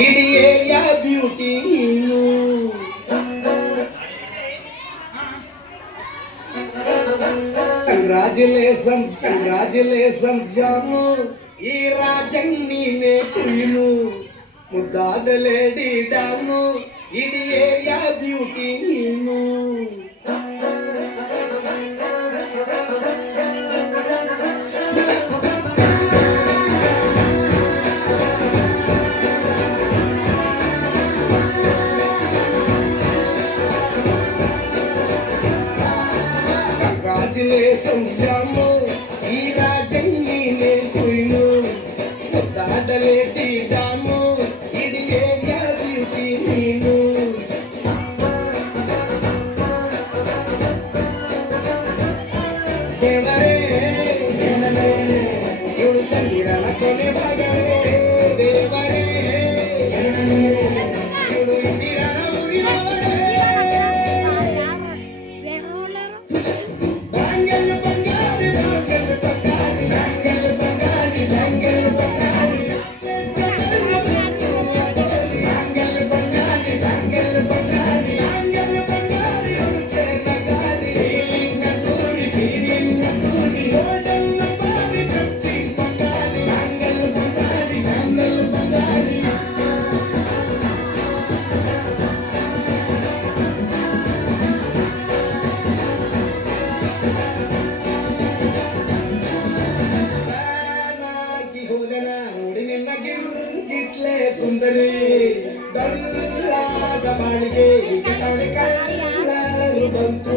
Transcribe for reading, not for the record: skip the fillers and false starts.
ಇಡೀ area beauty ನೀನು. Congratulations congratulations ಜಾನು, ಈ ರಾಜನ್ ನೀನೆ ಕುಯ್ನು, ಮುದ್ದಾದ ಲೇಡಿ ಡಾನು, ಇಡೀ ಏರಿಯಾ ಬ್ಯೂಟಿ ನೀನು. Congratulations ಜಾನು, ಈ ರಾಜನ್ ನೀನೆ ಕುಯ್ನು, ಮುದ್ದಾದ ಲೇಡಿ ಡಾನು, ಇಡೀ ಏರಿಯಾ ಬ್ಯೂಟಿ ನೀನು. ದೇವರೇ ಇವಳು ಚಂದಿರನ ಕೊನೆ ಭಾಗವೇ, ದೇವರೇ ಇವಳು ಇಂದಿರನ ಉರಿದವಳೇ. ಬ್ಯಾಂಗಲ್ ಬಂಗಾರಿ ಬ್ಯಾಂಗಲ್ ಬಂಗಾರಿ ಬ್ಯಾಂಗಲ್ ಬಂಗಾರಿ ಬ್ಯಾಂಗಲ್ ಬಂಗಾರಿ ಬ್ಯಾಂಗಲ್ ಬಂಗಾರಿ ಬ್ಯಾಂಗಲ್ ಬಂಗಾರಿ ಬ್ಯಾಂಗಲ್ ಬಂಗಾರಿ ಉಡುಗೆ ನಗಾರಿ ಫೀಲಿಂಗ್ ತೂರಿ ಗೋಲ್ಡನ್ ಬಾರಿ ಕಟ್ಟಿ ಬಂಗಾರಿ ಬ್ಯಾಂಗಲ್ ಬಂಗಾರಿ ಬ್ಯಾಂಗಲ್ ಬಂಗಾರಿ. ಹೋದನ ನೋಡಿ ನಿನ್ನ ಗಿಟ್ಲೆ ಸುಂದರಿ, ಡಲ್ಲಾದ ಬಾಳಿಗೆ ಈಗ ತಾನೆ ಕಳ್ಳರು ಬಂತು.